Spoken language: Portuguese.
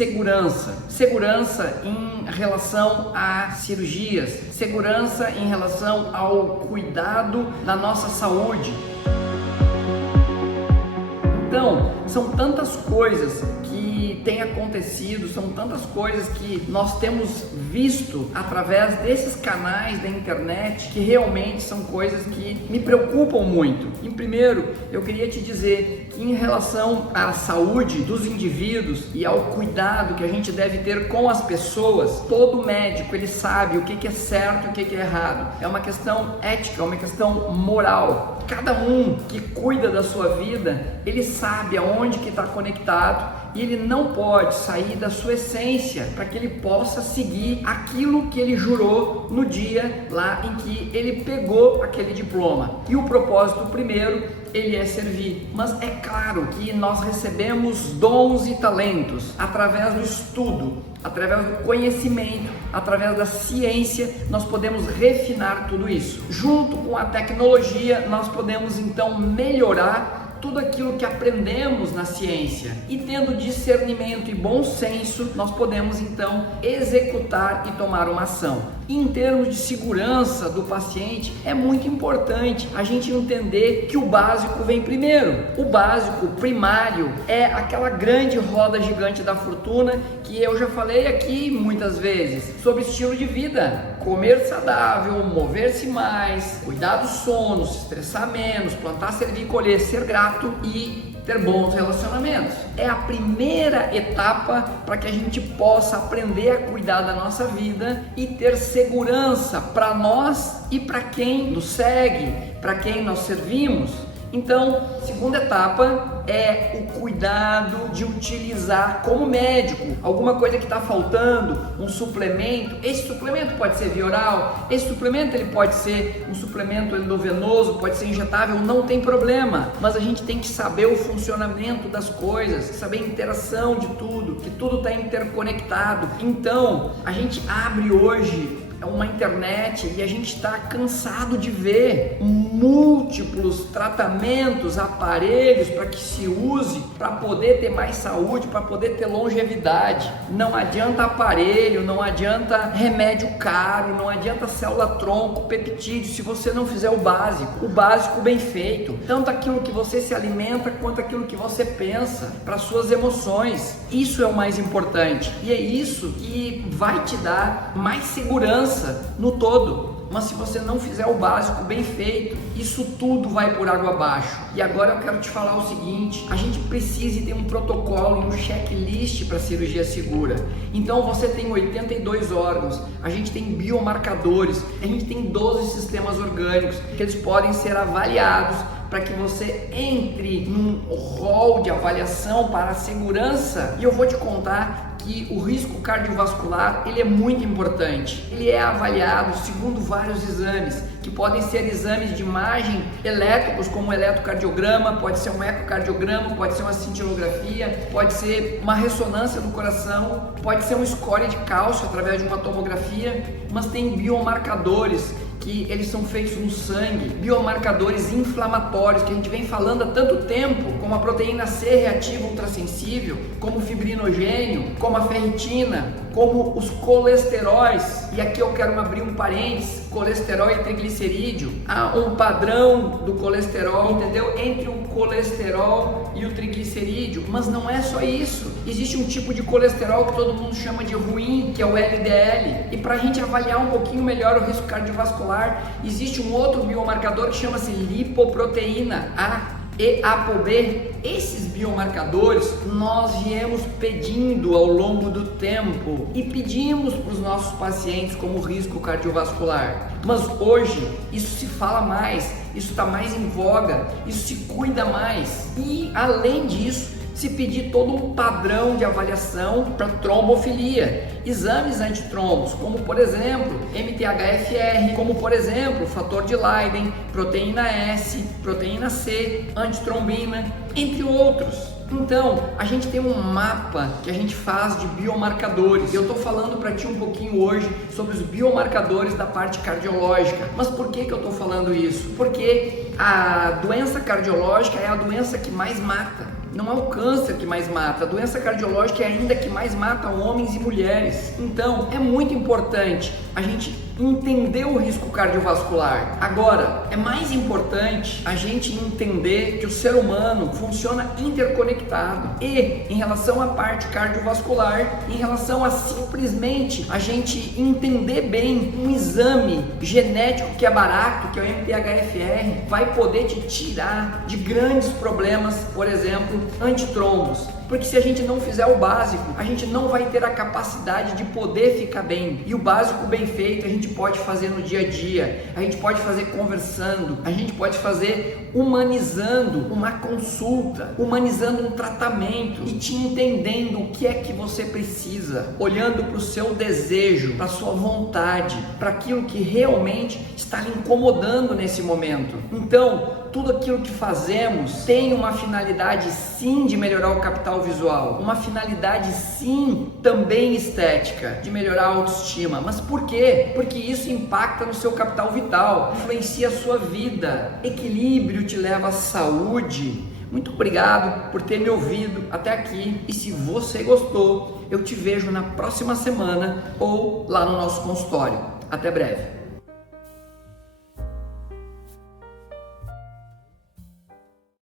segurança. Segurança em relação a cirurgias, segurança em relação ao cuidado da nossa saúde. Então, são tantas coisas que têm acontecido, são tantas coisas que nós temos visto através desses canais da internet que realmente são coisas que me preocupam muito. Em primeiro, eu queria te dizer que em relação à saúde dos indivíduos e ao cuidado que a gente deve ter com as pessoas, todo médico ele sabe o que é certo e o que é errado. É uma questão ética, é uma questão moral. Cada um que cuida da sua vida, ele sabe aonde que está conectado e ele não pode sair da sua essência para que ele possa seguir aquilo que ele jurou no dia lá em que ele pegou aquele diploma. E o propósito primeiro, ele é servir. Mas é claro que nós recebemos dons e talentos através do estudo, através do conhecimento, através da ciência, nós podemos refinar tudo isso. Junto com a tecnologia, nós podemos então melhorar tudo aquilo que aprendemos na ciência, e tendo discernimento e bom senso, nós podemos então executar e tomar uma ação. Em termos de segurança do paciente, é muito importante a gente entender que o básico vem primeiro. O básico primário é aquela grande roda gigante da fortuna que eu já falei aqui muitas vezes sobre estilo de vida: comer saudável, mover-se mais, cuidar do sono, se estressar menos, plantar, servir, colher, ser grato e ter bons relacionamentos. É a primeira etapa para que a gente possa aprender a cuidar da nossa vida e ter segurança para nós e para quem nos segue, para quem nós servimos. Então, segunda etapa é o cuidado de utilizar como médico alguma coisa que está faltando, um suplemento. Esse suplemento pode ser via oral, esse suplemento ele pode ser um suplemento endovenoso, pode ser injetável, não tem problema. Mas a gente tem que saber o funcionamento das coisas, saber a interação de tudo, que tudo está interconectado. Então, a gente abre hoje uma internet e a gente está cansado de ver múltiplos tratamentos, aparelhos para que se use para poder ter mais saúde, para poder ter longevidade. Não adianta aparelho, não adianta remédio caro, não adianta célula-tronco, peptídeo, se você não fizer o básico bem feito. Tanto aquilo que você se alimenta quanto aquilo que você pensa, para suas emoções. Isso é o mais importante e é isso que vai te dar mais segurança no todo. Mas se você não fizer o básico bem feito, isso tudo vai por água abaixo. E agora eu quero te falar o seguinte: a gente precisa ter um protocolo e um checklist para cirurgia segura. Então você tem 82 órgãos, a gente tem biomarcadores, a gente tem 12 sistemas orgânicos que eles podem ser avaliados para que você entre num rol de avaliação para a segurança. E eu vou te contar que o risco cardiovascular ele é muito importante. Ele é avaliado segundo vários exames, que podem ser exames de imagem elétricos, como o eletrocardiograma, pode ser um ecocardiograma, pode ser uma cintilografia, pode ser uma ressonância do coração, pode ser um score de cálcio através de uma tomografia, mas tem biomarcadores que eles são feitos no sangue, biomarcadores inflamatórios que a gente vem falando há tanto tempo, como a proteína C reativa ultrassensível, como o fibrinogênio, como a ferritina, como os colesteróis. E aqui eu quero abrir um parênteses: colesterol e triglicerídeo. Há um padrão do colesterol, entendeu? Entre o colesterol e o triglicerídeo, mas não é só isso. Existe um tipo de colesterol que todo mundo chama de ruim, que é o LDL. E para a gente avaliar um pouquinho melhor o risco cardiovascular, existe um outro biomarcador que chama-se lipoproteína A e ApoB. Esses biomarcadores nós viemos pedindo ao longo do tempo e pedimos para os nossos pacientes como risco cardiovascular. Mas hoje isso se fala mais, isso está mais em voga, isso se cuida mais. E além disso, se pedir todo um padrão de avaliação para trombofilia, exames antitrombos, como por exemplo MTHFR, como por exemplo fator de Leiden, proteína S, proteína C, antitrombina, entre outros. Então, a gente tem um mapa que a gente faz de biomarcadores. Eu estou falando para ti um pouquinho hoje sobre os biomarcadores da parte cardiológica. Mas por que eu estou falando isso? Porque a doença cardiológica é a doença que mais mata. não é o câncer que mais mata, a doença cardiológica é ainda que mais mata homens e mulheres. Então, é muito importante a gente entender o risco cardiovascular. Agora, é mais importante a gente entender que o ser humano funciona interconectado. E, em relação à parte cardiovascular, em relação a simplesmente a gente entender bem um exame genético que é barato, que é o MTHFR, vai poder te tirar de grandes problemas, por exemplo, antitrombos. Porque se a gente não fizer o básico, a gente não vai ter a capacidade de poder ficar bem. E o básico bem feito a gente pode fazer no dia a dia, a gente pode fazer conversando, a gente pode fazer humanizando uma consulta, humanizando um tratamento e te entendendo o que é que você precisa, olhando para o seu desejo, para a sua vontade, para aquilo que realmente está lhe incomodando nesse momento. Então, tudo aquilo que fazemos tem uma finalidade sim de melhorar o capital visual, uma finalidade sim também estética, de melhorar a autoestima. Mas por quê? Porque isso impacta no seu capital vital, influencia a sua vida. Equilíbrio te leva à saúde. Muito obrigado por ter me ouvido até aqui e se você gostou, eu te vejo na próxima semana ou lá no nosso consultório. Até breve.